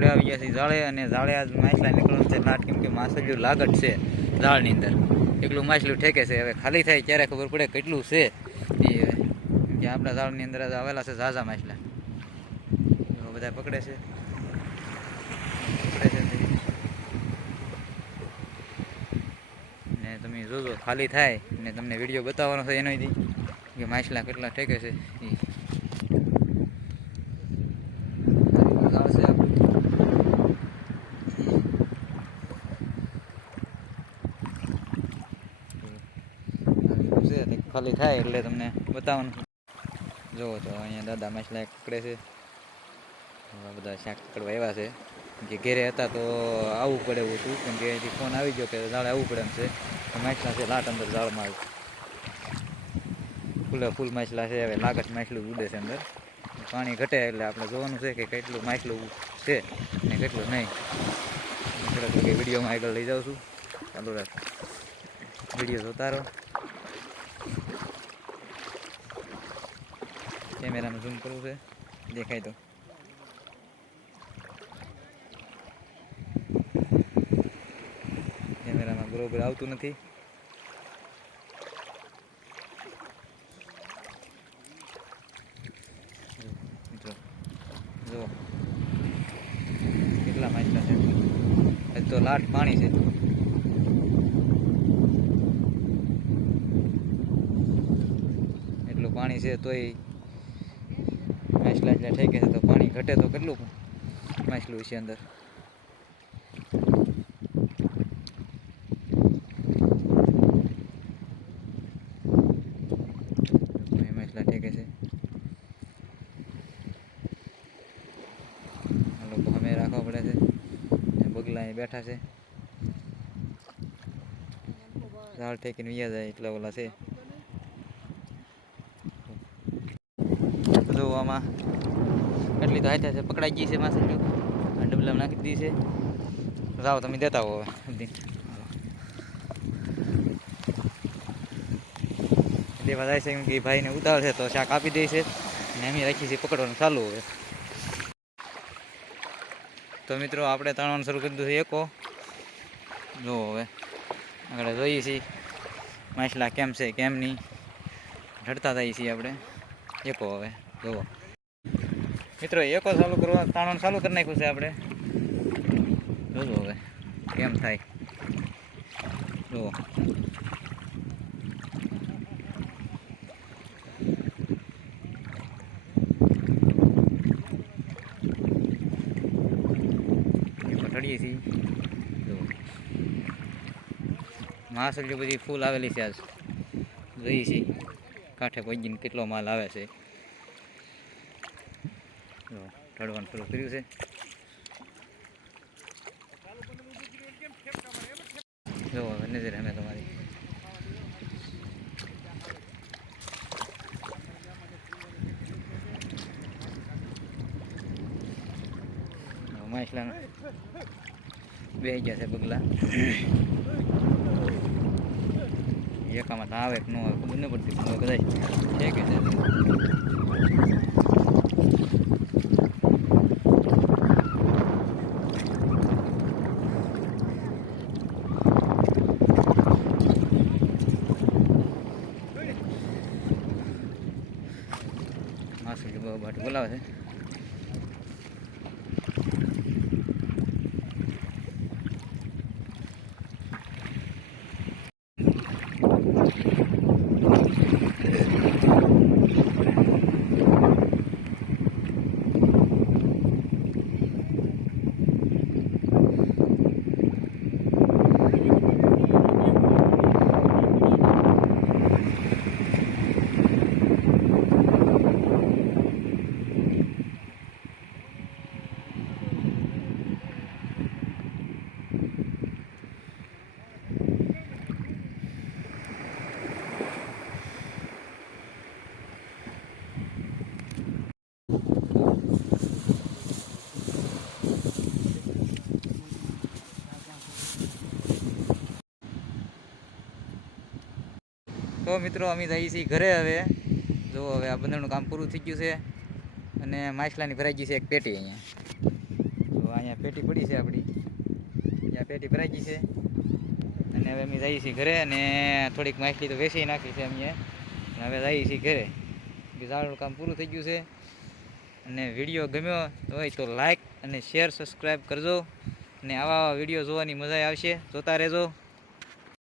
આપણે આવી ગયા છીએ જાળે, અને જાળે આજ માછલા નીકળવાનું છે લાટ, કેમ કે માછલું લાગત છે જાળની અંદર. એટલું માછલું ઠેકે છે. હવે ખાલી થાય ત્યારે ખબર પડે કેટલું છે એ. કે આપણા જાળની અંદર આવેલા છે ઝાઝા માછલા. બધા પકડે છે ને તમે જોજો ખાલી થાય ને તમને વિડીયો બતાવવાનો છે એનોથી કે માછલા કેટલા ઠેકે છે એ. ખાલી થાય એટલે તમને બતાવવાનું. જુઓ તો અહીંયા દાદા માછલા પકડે છે. બધા શાક પકડવા આવ્યા છે. કે ઘેરે હતા તો આવવું પડે એવું હતું, કેમ કે અહીંથી ફોન આવી ગયો કે જાળે આવવું પડે એમ છે. માછલા છે લાટ અંદર જાળમાં ફૂલ માછલા છે. હવે લાગત માછલું ઉડે છે અંદર. પાણી ઘટે એટલે આપણે જોવાનું છે કે કેટલું માછલું છે ને કેટલું નહીં. થોડાક વિડીયોમાં આગળ લઈ જાઉં છું. ચાલુ રાખ, વિડીયો જોતા રહો. કેમેરામાં ઝૂમ કરવું છે, દેખાય તો. કેમેરામાં બરોબર આવતું નથી. મિત્રો જુઓ કેટલા માછલા છે. એ તો લાટ પાણી છે. એટલું પાણી છે તોય માછલા એટલા ઠેકે છે. તો પાણી ઘટે તો કેટલું માછલું છે અંદર. માછલા ઠેકે છે. લોકો અમે રાખવા પડે છે. બગલા અહીં બેઠા છે. ઝાડ ઠેકીને વ્યા જાય એટલા ઓલા છે. જો આમાં એટલી તો હાથે છે પકડાઈ ગઈ છે માછલી. ડબલામાં નાખી દીધી છે. જાઓ તમે દેતા હો હવે દેવા જાય છે, કેમ કે ભાઈને ઉતાવળ છે તો શાક આપી દે છે. અને અમે રાખી છીએ પકડવાનું ચાલુ. હવે તો મિત્રો આપણે તણવાનું શરૂ કરી દીધું છે એકો. જો હવે આગળ જોઈએ છીએ માછલા કેમ છે કેમ નહીં. ઢળતા થઈએ છીએ આપણે એકો. હવે જુઓ મિત્રો એકો ચાલુ કરવા તાણવાનું ચાલુ કરી નાખ્યું છે આપણે. જોજો હવે કેમ થાય. જુઓ ઢળીએ છીએ. જુઓ માછલીઓ બધી ફૂલ આવેલી છે. આજ જોઈએ છીએ કાંઠે પહોંચીને કેટલો માલ આવે છે. ઢળવાનું શરૂ કર્યું છે. જો નજર અમે તમારી માછલા બેસી ગયા છે બગલા. એકામાં આવે કે ન આવે ખબર ન પડતી, કદાચ છે કે છે. માછલી બાટું બોલાવે છે. તો મિત્રો અમે જઈએ છીએ ઘરે. હવે જો હવે આ બંદરનું કામ પૂરું થઈ ગયું છે અને માછલાની ભરાઈ ગઈ છે એક પેટી અહીંયા. તો અહીંયા પેટી પડી છે આપણી, અહીંયા પેટી ભરાઈ ગઈ છે અને હવે અમે જઈએ છીએ ઘરે. અને થોડીક માછલી તો વેચી નાખી છે અમે, અને હવે જઈએ છીએ ઘરે. ઝાડનું કામ પૂરું થઈ ગયું છે. અને વિડીયો ગમ્યો હોય તો લાઈક અને શેર સબસ્ક્રાઈબ કરજો. અને આવા વિડીયો જોવાની મજા આવશે, જોતા રહેજો.